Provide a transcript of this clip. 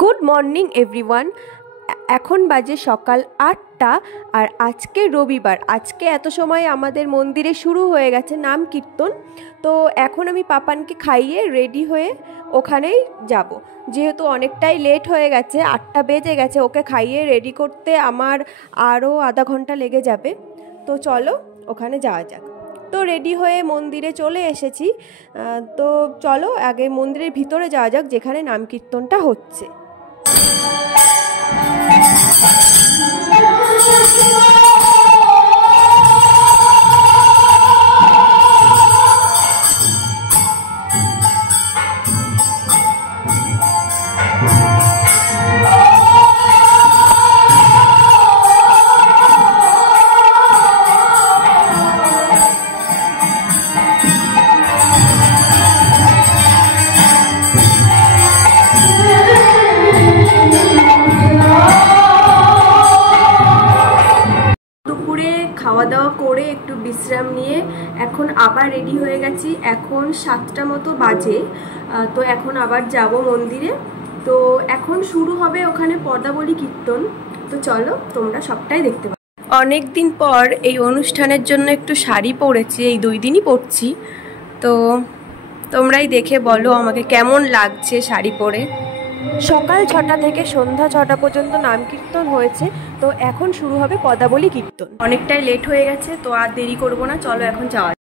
Good morning everyone. এখন বাজে সকাল 8টা আর আজকে রবিবার। আজকে এত সময় আমাদের মন্দিরে শুরু হয়ে গেছে নাম কীর্তন। তো এখন আমি পাপানকে খাইয়ে রেডি হয়ে ওখানেই যাব, যেহেতু অনেকটাই লেট হয়ে গেছে, 8টা বেজে গেছে। ওকে খাইয়ে রেডি করতে আমার আরও আধা ঘন্টা লেগে যাবে। তো চলো ওখানে যাওয়া যাক। তো রেডি হয়ে মন্দিরে চলে এসেছি। তো চলো আগে মন্দিরের ভিতরে যাওয়া যাক, যেখানে নাম কীর্তনটা হচ্ছে। খাওয়া দাওয়া করে একটু বিশ্রাম নিয়ে এখন আবার রেডি হয়ে গেছি। এখন 7টা মতো বাজে। তো এখন আবার যাব মন্দিরে। তো এখন শুরু হবে ওখানে পদাবলী কীর্তন। তো চলো তোমরা সবটাই দেখতে পাবে। অনেক দিন পর এই অনুষ্ঠানের জন্য একটু শাড়ি পরেছি, এই 2 দিনই পরছি। তো তোমরাই দেখে বলো আমাকে কেমন লাগছে শাড়ি পরে। সকাল 6টা থেকে সন্ধ্যা 6টা পর্যন্ত নাম কীর্তন হয়েছে। তো এখন শুরু হবে পদাবলী কীর্তন। অনেকটাই লেট হয়ে গেছে, তো আর দেরি করবো না, চলো এখন যাওয়া যাক।